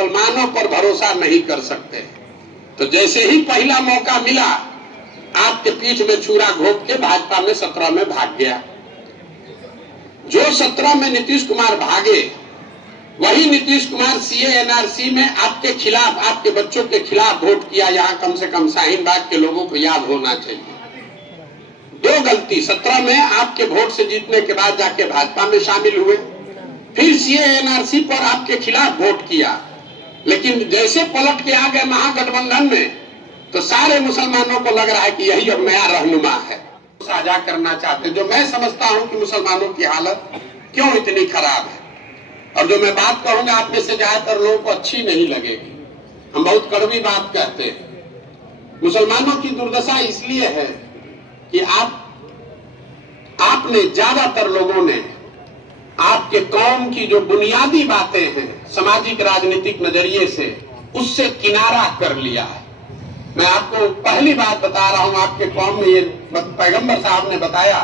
मुसलमानों पर भरोसा नहीं कर सकते। तो जैसे ही पहला मौका मिला, आपके पीठ में छुरा घोंप के भाजपा में 17 में भाग गया। जो 17 में नीतीश कुमार भागे, वही नीतीश कुमार सीए एनआरसी में आपके खिलाफ, आपके बच्चों के खिलाफ वोट किया। यहाँ कम से कम शाहीन बाग के लोगों को याद होना चाहिए। दो गलती, 17 में आपके वोट से जीतने के बाद जाके भाजपा में शामिल हुए, फिर सीए एनआरसी पर आपके खिलाफ वोट किया, लेकिन जैसे पलट के आ गए महागठबंधन में, तो सारे मुसलमानों को लग रहा है कि यही अब नया रहनुमा है। साझा करना चाहते, जो मैं समझता हूं कि मुसलमानों की हालत क्यों इतनी खराब है, और जो मैं बात कहूंगा आप में से ज्यादातर लोगों को अच्छी नहीं लगेगी। हम बहुत कड़वी बात कहते हैं। मुसलमानों की दुर्दशा इसलिए है कि आपने, ज्यादातर लोगों ने आपके कौम की जो बुनियादी बातें हैं सामाजिक राजनीतिक नजरिए से, उससे किनारा कर लिया है। मैं आपको पहली बात बता रहा हूं, आपके कौम में ये पैगंबर साहब ने बताया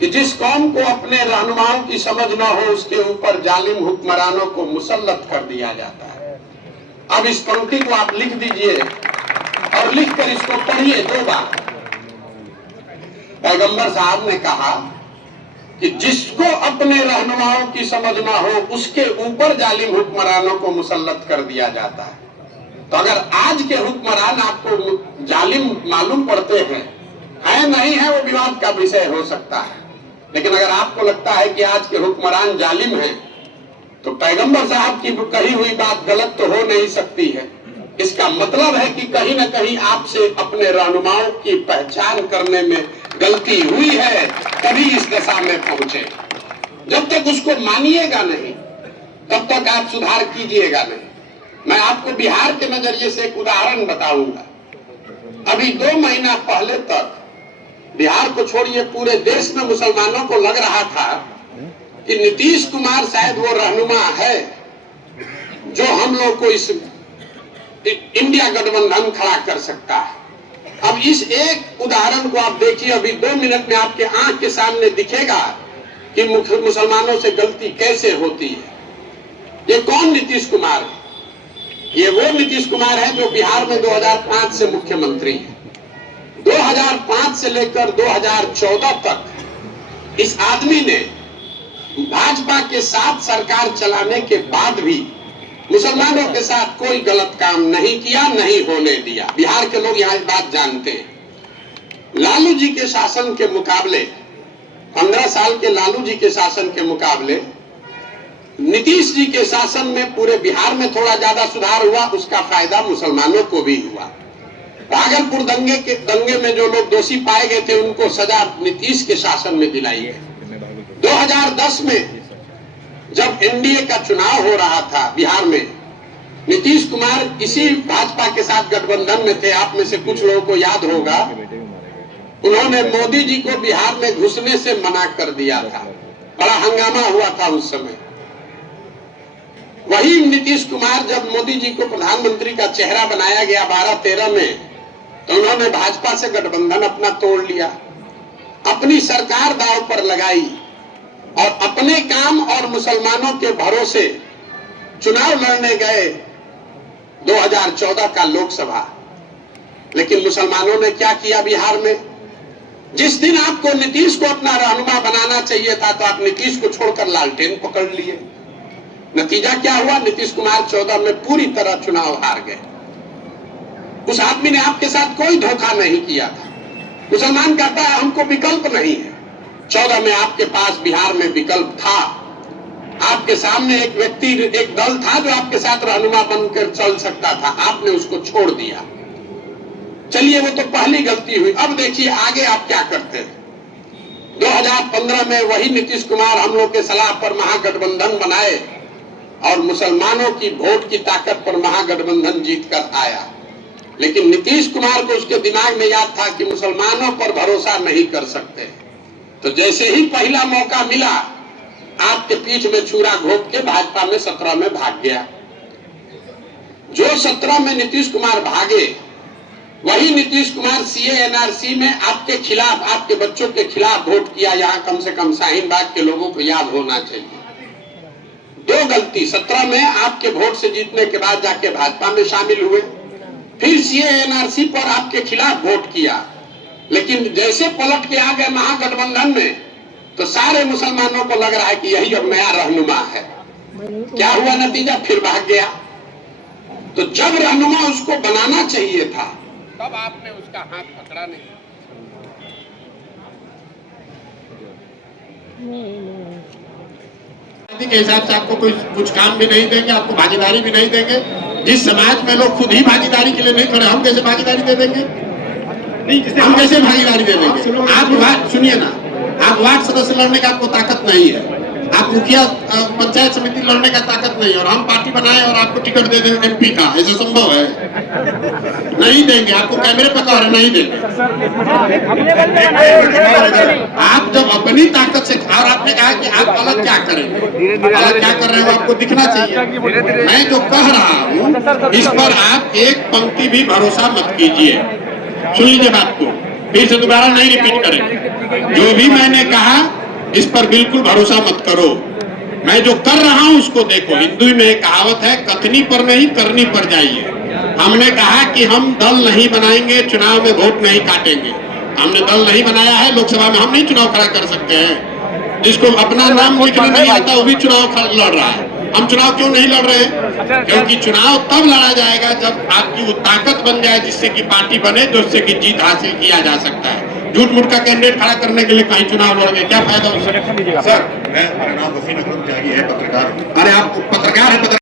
कि जिस कौम को अपने रहनुमाओं की समझ न हो, उसके ऊपर जालिम हुक्मरानों को मुसल्लत कर दिया जाता है। अब इस पंक्ति को आप लिख दीजिए और लिखकर इसको पढ़िए 2 बार। पैगंबर साहब ने कहा कि जिसको अपने रहनुमाओं की समझ न हो, उसके ऊपर जालिम हुक्मरानों को मुसल्लत कर दिया जाता है। तो अगर आज के हुक्मरान आपको जालिम मालूम पड़ते हैं, है नहीं है, वो विवाद का विषय हो सकता है, लेकिन अगर आपको लगता है कि आज के हुक्मरान जालिम हैं, तो पैगंबर साहब की कही हुई बात गलत तो हो नहीं सकती है। इसका मतलब है कि कहीं न कहीं आपसे अपने रहनुमाओं की पहचान करने में गलती हुई है, तभी इस दशा में पहुंचे। जब तक उसको मानिएगा नहीं, तब तक आप सुधार कीजिएगा नहीं। मैं आपको बिहार के नजरिए से एक उदाहरण बताऊंगा। अभी 2 महीना पहले तक बिहार को छोड़िए, पूरे देश में मुसलमानों को लग रहा था कि नीतीश कुमार शायद वो रहनुमा है जो हम लोग को इस इंडिया गठबंधन खड़ा कर सकता है। अब इस एक उदाहरण को आप देखिए, अभी 2 मिनट में आपके आंख के सामने दिखेगा कि मुसलमानों से गलती कैसे होती है। ये कौन नीतीश कुमार है? ये वो नीतीश कुमार है जो बिहार में 2005 से मुख्यमंत्री है। 2005 से लेकर 2014 तक इस आदमी ने भाजपा के साथ सरकार चलाने के बाद भी मुसलमानों के साथ कोई गलत काम नहीं किया, नहीं होने दिया। बिहार के लोग यहाँ इस बात जानते हैं। लालू जी के शासन के मुकाबले, 15 साल के लालू जी के शासन के मुकाबले नीतीश जी के शासन में पूरे बिहार में थोड़ा ज्यादा सुधार हुआ। उसका फायदा मुसलमानों को भी हुआ। भागलपुर दंगे में जो लोग दोषी पाए गए थे, उनको सजा नीतीश के शासन में दिलाई गई। 2010 में जब एनडीए का चुनाव हो रहा था बिहार में, नीतीश कुमार इसी भाजपा के साथ गठबंधन में थे। आप में से कुछ लोगों को याद होगा, उन्होंने मोदी जी को बिहार में घुसने से मना कर दिया था। बड़ा हंगामा हुआ था उस समय। वही नीतीश कुमार, जब मोदी जी को प्रधानमंत्री का चेहरा बनाया गया 12-13 में, तो उन्होंने भाजपा से गठबंधन अपना तोड़ लिया, अपनी सरकार दांव पर लगाई और अपने काम और मुसलमानों के भरोसे चुनाव लड़ने गए 2014 का लोकसभा। लेकिन मुसलमानों ने क्या किया बिहार में? जिस दिन आपको नीतीश को अपना रहनुमा बनाना चाहिए था, तो आप नीतीश को छोड़कर लालटेन पकड़ लिए। नतीजा क्या हुआ? नीतीश कुमार 14 में पूरी तरह चुनाव हार गए। उस आदमी ने आपके साथ कोई धोखा नहीं किया था। मुसलमान कहता है हमको विकल्प नहीं है। 14 में आपके पास बिहार में विकल्प था। आपके सामने एक व्यक्ति, एक दल था जो आपके साथ रहनुमा बनकर चल सकता था। आपने उसको छोड़ दिया। चलिए, वो तो पहली गलती हुई। अब देखिए आगे आप क्या करते हैं। 2015 में वही नीतीश कुमार हम लोग के सलाह पर महागठबंधन बनाए और मुसलमानों की वोट की ताकत पर महागठबंधन जीत कर आया। लेकिन नीतीश कुमार को उसके दिमाग में याद था कि मुसलमानों पर भरोसा नहीं कर सकते। तो जैसे ही पहला मौका मिला, आपके पीठ में छुरा घोंप के भाजपा में 17 में भाग गया। जो 17 में नीतीश कुमार भागे, वही नीतीश कुमार सीए एनआरसी में आपके खिलाफ, आपके बच्चों के खिलाफ वोट किया। यहाँ कम से कम शाहीन बाग के लोगों को याद होना चाहिए। दो गलती, 17 में आपके वोट से जीतने के बाद जाके भाजपा में शामिल हुए, फिर सीए एनआरसी पर आपके खिलाफ वोट किया, लेकिन जैसे पलट के आ गए महागठबंधन में तो सारे मुसलमानों को लग रहा है कि यही अब नया रहनुमा है। क्या हुआ नतीजा? फिर भाग गया। तो जब रहनुमा उसको बनाना चाहिए था तब आपने उसका हाथ पकड़ा नहीं। के हिसाब से आपको कुछ काम भी नहीं देंगे, आपको भागीदारी भी नहीं देंगे। जिस समाज में लोग खुद ही भागीदारी के लिए नहीं खड़े, हम कैसे भागीदारी दे देंगे? हम कैसे भागीदारी दे देंगे? आप सुनिए ना, आप वार्ड सदस्य लड़ने का आपको ताकत नहीं है, आप मुखिया पंचायत समिति लड़ने का ताकत नहीं है, और हम पार्टी बनाए और आपको टिकट दे दें एमपी का, ऐसा संभव है? नहीं देंगे। आपको कैमरे पर कह रहे नहीं देंगे। आप जब अपनी ताकत से, और आपने कहा कि आप अलग क्या करेंगे, अलग क्या कर रहे हो आपको दिखना चाहिए। मैं जो कह रहा हूँ इस पर आप एक पंक्ति भी भरोसा मत कीजिए। सुन लीजिए बात को, फिर से दोबारा नहीं रिपीट करें। जो भी मैंने कहा इस पर बिल्कुल भरोसा मत करो। मैं जो कर रहा हूं उसको देखो। हिंदू में एक कहावत है, कथनी पर नहीं करनी पर जाइए। हमने कहा कि हम दल नहीं बनाएंगे, चुनाव में वोट नहीं काटेंगे। हमने दल नहीं बनाया है, लोकसभा में हम नहीं चुनाव खड़ा कर सकते हैं। जिसको अपना नाम लिखना नहीं आता वो भी चुनाव लड़ रहा है। हम चुनाव क्यों नहीं लड़ रहे हैं? क्योंकि चुनाव तब लड़ा जाएगा जब आपकी वो ताकत बन जाए जिससे कि पार्टी बने, जिससे कि जीत हासिल किया जा सकता है। झूठ मूठ का कैंडिडेट खड़ा करने के लिए कहीं चुनाव लड़ गए, क्या फायदा उससे? सर, मेरा नाम वसीम अकरम त्यागी है, पत्रकार। अरे आप पत्रकार है,